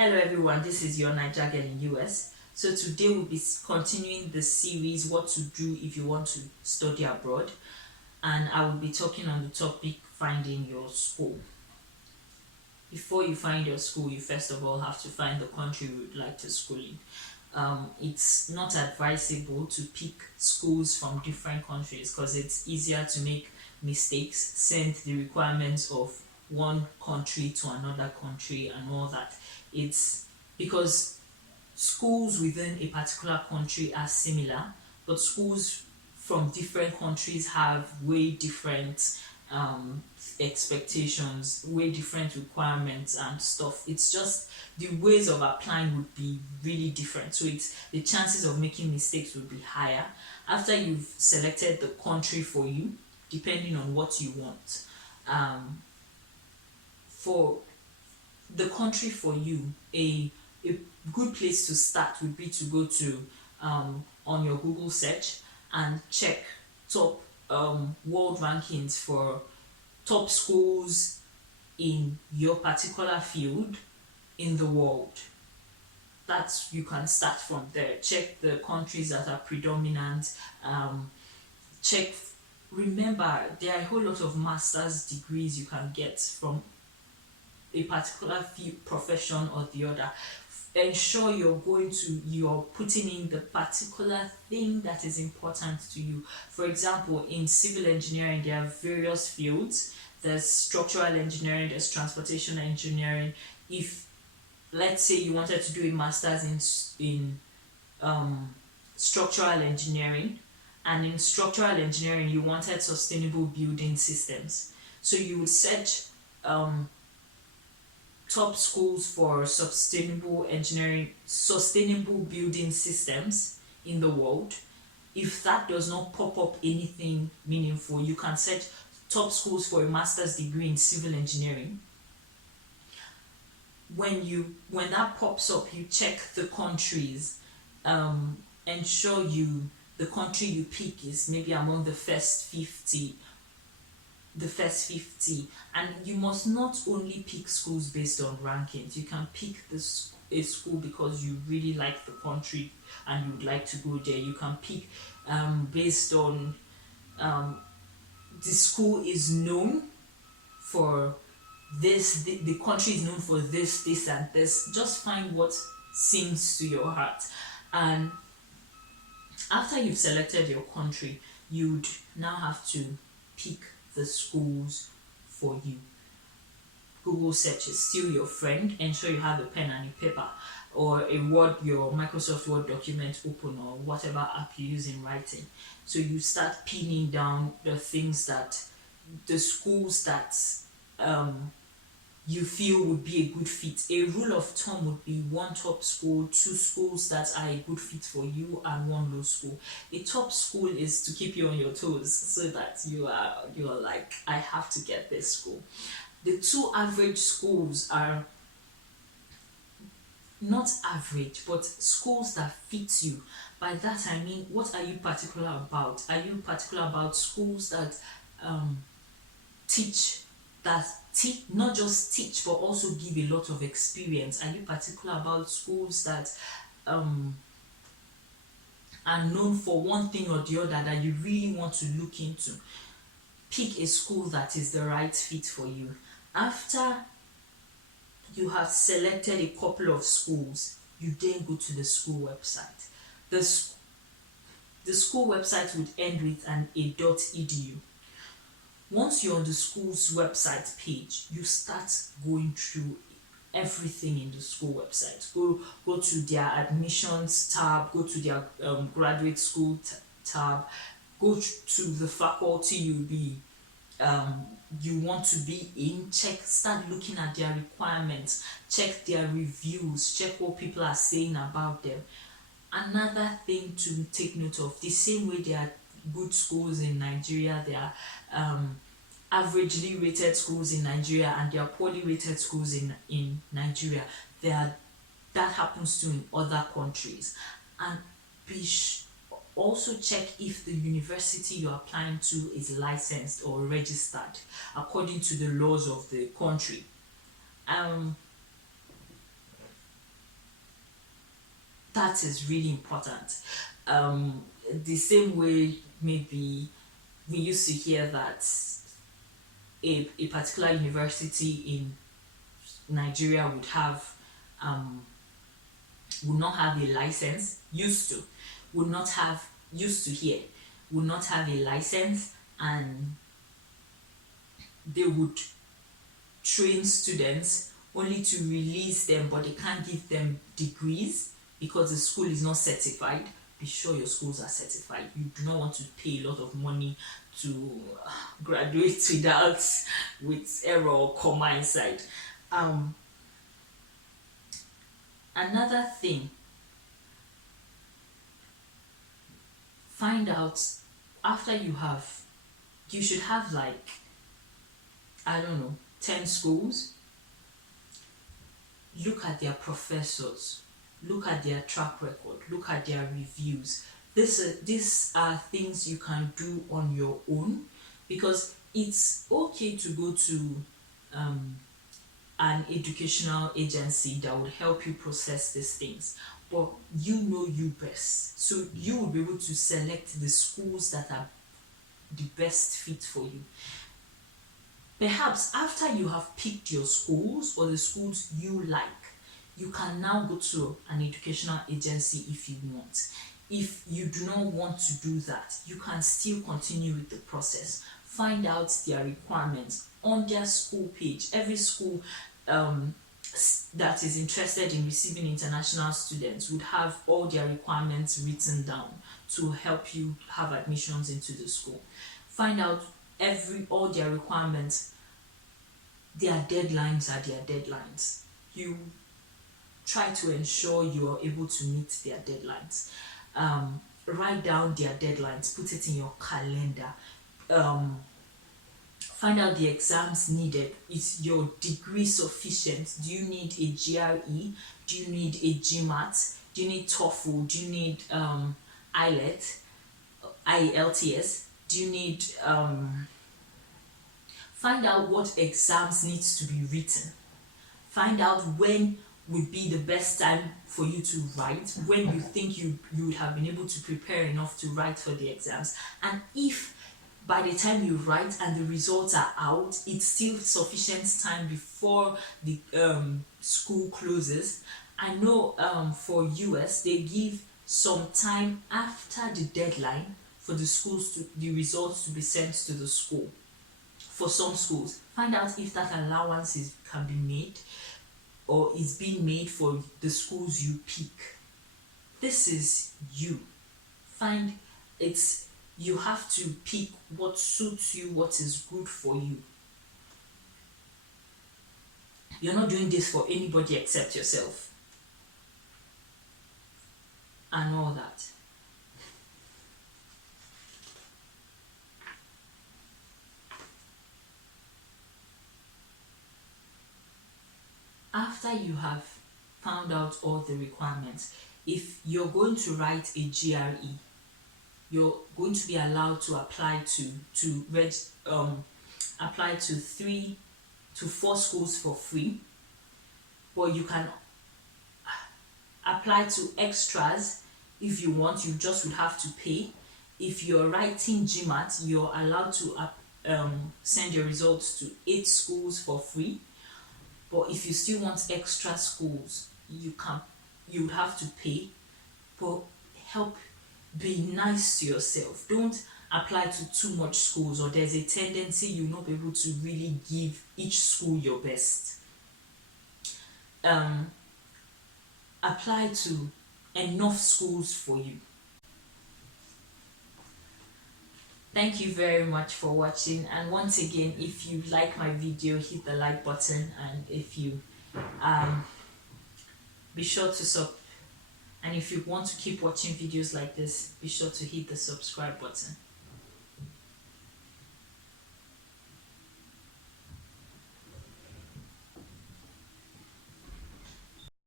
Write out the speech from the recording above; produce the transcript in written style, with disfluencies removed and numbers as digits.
Hello everyone, this is your Nigerian in US. So today we'll be continuing the series what to do if you want to study abroad, and I will be talking on the topic finding your school. Before you find your school, you first of all have to find the country you would like to school in. It's not advisable to pick schools from different countries because it's easier to make mistakes, send the requirements of one country to another country and all that. It's because schools within a particular country are similar, but schools from different countries have way different um, expectations, way different requirements and stuff. It's just the ways of applying would be really different. So it's the chances of making mistakes would be higher after you've selected the country for you, depending on what you want. For the country for you, a good place to start would be to go to on your Google search and check top world rankings for top schools in your particular field in the world. That's you can start from there. Check the countries that are predominant. Check. Remember, there are a whole lot of master's degrees you can get from a particular field, profession or the other. Ensure you're putting in the particular thing that is important to you. For example, in civil engineering there are various fields. There's structural engineering, there's transportation engineering. If let's say you wanted to do a master's in structural engineering, and in structural engineering you wanted sustainable building systems, so you would search top schools for sustainable building systems in the world. If that does not pop up anything meaningful, you can search top schools for a master's degree in civil engineering. When that pops up, you check the countries. Ensure the country you pick is maybe among the first 50, and you must not only pick schools based on rankings. You can pick a school because you really like the country and you would like to go there. You can pick based on the school is known for this, the country is known for this and this. Just find what sings to your heart, and after you've selected your country, you'd now have to pick the schools for you. Google search is still your friend. Ensure you have a pen and a paper or your Microsoft Word document open, or whatever app you use in writing. So you start pinning down the schools that you feel would be a good fit. A rule of thumb would be one top school, two schools that are a good fit for you, and one low school. A top school is to keep you on your toes so that you're like, I have to get this school. The two average schools are not average, but schools that fit you. By that I mean, what are you particular about? Are you particular about schools that teach not just teach but also give a lot of experience? Are you particular about schools that are known for one thing or the other that you really want to look into? Pick a school that is the right fit for you. After you have selected a couple of schools, you then go to the school website. The school website would end with an a.edu. Once you're on the school's website page, you start going through everything in the school website. Go to their admissions tab, go to their graduate school tab, go to the faculty you want to be in. Start looking at their requirements, check their reviews, check what people are saying about them. Another thing to take note of, the same way there are good schools in Nigeria, there are averagely rated schools in Nigeria, and there are poorly rated schools in Nigeria. That happens too in other countries. And also check if the university you're applying to is licensed or registered according to the laws of the country. That is really important. The same way maybe we used to hear that a particular university in Nigeria would not have a license, used to hear, would not have a license, and they would train students only to release them, but they can't give them degrees because the school is not certified. Be sure your schools are certified. You do not want to pay a lot of money to graduate with error or comma inside. Another thing, find out after you should have like, I don't know, 10 schools. Look at their professors, look at their track record, look at their reviews. These are things you can do on your own, because it's okay to go to an educational agency that would help you process these things, but you know you best, so you will be able to select the schools that are the best fit for you. Perhaps after you have picked your schools or the schools you like, you can now go to an educational agency if you want. If you do not want to do that, you can still continue with the process. Find out their requirements on their school page. Every school that is interested in receiving international students would have all their requirements written down to help you have admissions into the school. Find out all their requirements. Their deadlines are their deadlines. You try to ensure you are able to meet their deadlines. Write down their deadlines, put it in your calendar. Find out the exams needed. Is your degree sufficient? Do you need a GRE? Do you need a GMAT? Do you need TOEFL? Do you need IELTS? Do you need find out what exams needs to be written. Find out when would be the best time for you to write, when you think you would have been able to prepare enough to write for the exams, and if by the time you write and the results are out, it's still sufficient time before the school closes. I know for US they give some time after the deadline for the results to be sent to the school. For some schools, find out if that allowance can be made or is being made for the schools you pick. This is you. You have to pick what suits you, what is good for you. You're not doing this for anybody except yourself. And all that. After you have found out all the requirements, if you're going to write a GRE, you're going to be allowed to apply apply to 3 to 4 schools for free, but you can apply to extras if you want. You just would have to pay. If you're writing GMAT, you're allowed to send your results to 8 schools for free. But if you still want extra schools, you would have to pay. But be nice to yourself. Don't apply to too much schools, or there's a tendency you'll not be able to really give each school your best. Apply to enough schools for you. Thank you very much for watching, and once again, if you like my video, hit the like button, and if you be sure to and if you want to keep watching videos like this, be sure to hit the subscribe button.